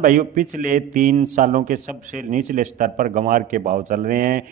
भाइयों, पिछले 3 सालों के सबसे निचले स्तर पर ग्वार के भाव चल रहे हैं।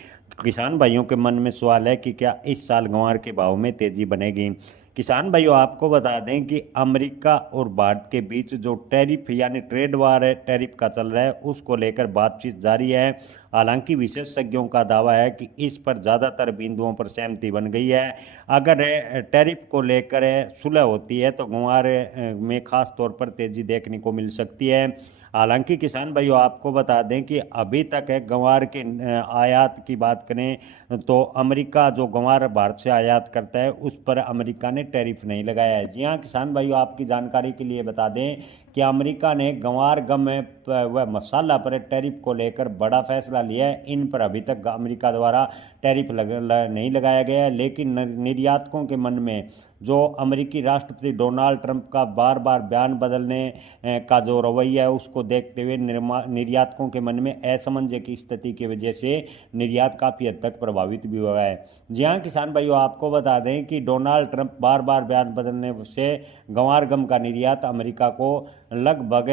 किसान भाइयों के मन में सवाल है कि क्या इस साल ग्वार के भाव में तेजी बनेगी। किसान भाइयों, आपको बता दें कि अमेरिका और भारत के बीच जो टैरिफ यानी ट्रेड वार है, टैरिफ का चल रहा है, उसको लेकर बातचीत जारी है। हालांकि विशेषज्ञों का दावा है कि इस पर ज़्यादातर बिंदुओं पर सहमति बन गई है। अगर टैरिफ को लेकर सुलह होती है तो ग्वार में खास तौर पर तेजी देखने को मिल सकती है। हालांकि किसान भाइयों, आपको बता दें कि अभी तक है ग्वार के आयात की बात करें तो अमेरिका जो ग्वार भारत से आयात करता है उस पर अमेरिका ने टैरिफ नहीं लगाया है। जी हाँ किसान भाइयों, आपकी जानकारी के लिए बता दें कि अमेरिका ने ग्वार गम व मसाला पर टैरिफ को लेकर बड़ा फैसला लिया है। इन पर अभी तक अमेरिका द्वारा टैरिफ नहीं लगाया गया है, लेकिन निर्यातकों के मन में जो अमेरिकी राष्ट्रपति डोनाल्ड ट्रंप का बार बार बयान बदलने का जो रवैया है उसको देखते हुए निर्यातकों के मन में असमंजस की स्थिति की वजह से निर्यात काफ़ी हद तक प्रभावित भी हुआ है। जी हाँ किसान भाइयों, आपको बता दें कि डोनाल्ड ट्रंप बार बार बयान बदलने से ग्वार गम का निर्यात अमेरिका को लगभग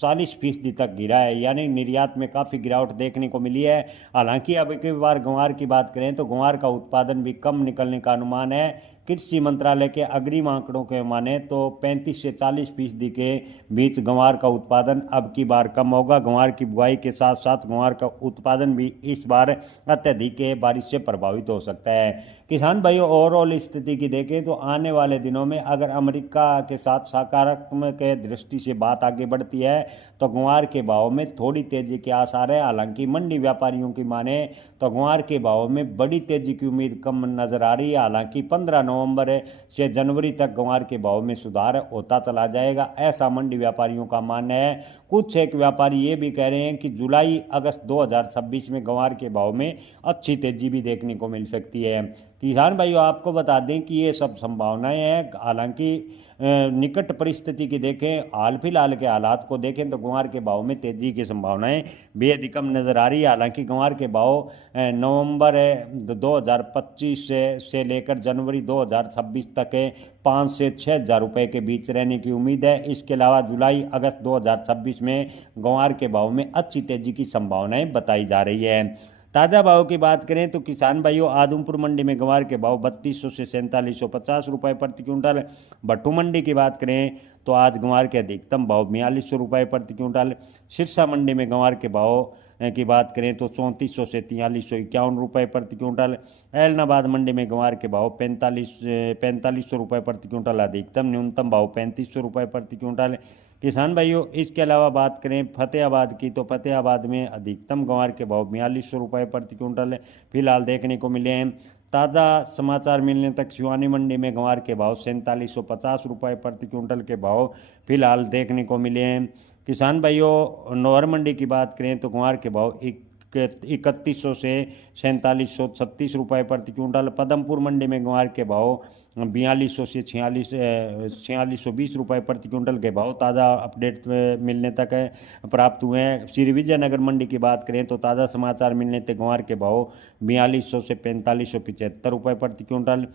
40% तक गिरा है, यानी निर्यात में काफ़ी गिरावट देखने को मिली है। हालांकि अब एक बार ग्वार की बात करें तो ग्वार का उत्पादन भी कम निकलने का अनुमान है। कृषि मंत्रालय के अग्रिम आंकड़ों के माने तो 35 से 40% के बीच ग्वार का उत्पादन अब की बार कम होगा। ग्वार की बुआई के साथ साथ ग्वार का उत्पादन भी इस बार अत्यधिक बारिश से प्रभावित हो सकता है। किसान भाइयों, ओवरऑल स्थिति की देखें तो आने वाले दिनों में अगर अमेरिका के साथ सकारात्मक दृष्टि से बात आगे बढ़ती है तो ग्वार के भाव में थोड़ी तेजी के आसार है। हालांकि मंडी व्यापारियों की माने तो ग्वार के भाव में बड़ी तेजी की उम्मीद कम नजर आ रही है। हालांकि 15 नवंबर से जनवरी तक ग्वार के भाव में सुधार होता चला जाएगा, ऐसा मंडी व्यापारियों का मानना है। कुछ एक व्यापारी ये भी कह रहे हैं कि जुलाई अगस्त 2026 में ग्वार के भाव में अच्छी तेजी भी देखने को मिल सकती है। किसान भाइयों, आपको बता दें कि ये सब संभावनाएं हैं। हालांकि निकट परिस्थिति की देखें, हाल फिलहाल के हालात को देखें तो ग्वार के भाव में तेजी की संभावनाएं बेहद ही कम नजर आ रही है। हालांकि ग्वार के भाव नवंबर 2025 से लेकर जनवरी 2026 तक 5 से 6 हज़ार रुपये के बीच रहने की उम्मीद है। इसके अलावा जुलाई अगस्त 2026 में ग्वार के भाव में अच्छी तेजी की संभावनाएं बताई जा रही है। ताज़ा भाव की बात करें तो किसान भाइयों, आदमपुर मंडी में ग्वार के भाव 3200 से 4750 रुपये प्रति क्विंटल। भट्टू मंडी की बात करें तो आज ग्वार के अधिकतम भाव 4200 रुपये प्रति क्विंटल। सिरसा मंडी में ग्वार के भाव की बात करें तो 3400 से 4351 रुपये प्रति क्विंटल। ऐलनाबाद मंडी में ग्वार के भाव 4500 रुपये प्रति क्विंटल, अधिकतम न्यूनतम भाव 3500 रुपये प्रति क्विंटल। किसान भाइयों, इसके अलावा बात करें फतेहाबाद की तो फतेहाबाद में अधिकतम ग्वार के भाव 4200 रुपये प्रति क्विंटल फिलहाल देखने को मिले हैं। ताज़ा समाचार मिलने तक सिवानी मंडी में ग्वार के भाव 4750 रुपये प्रति क्विंटल के भाव फिलहाल देखने को मिले हैं। किसान भाइयों, नौहर मंडी की बात करें तो ग्वार के भाव 3100 से 4736 रुपये प्रति क्विंटल। पदमपुर मंडी में ग्वार के भाव 4200 से 4620 रुपये प्रति क्विंटल के भाव ताज़ा अपडेट मिलने तक प्राप्त हुए हैं। श्री विजयनगर मंडी की बात करें तो ताज़ा समाचार मिलने तक ग्वार के भाव 4200 से 4575 रुपये प्रति क्विंटल।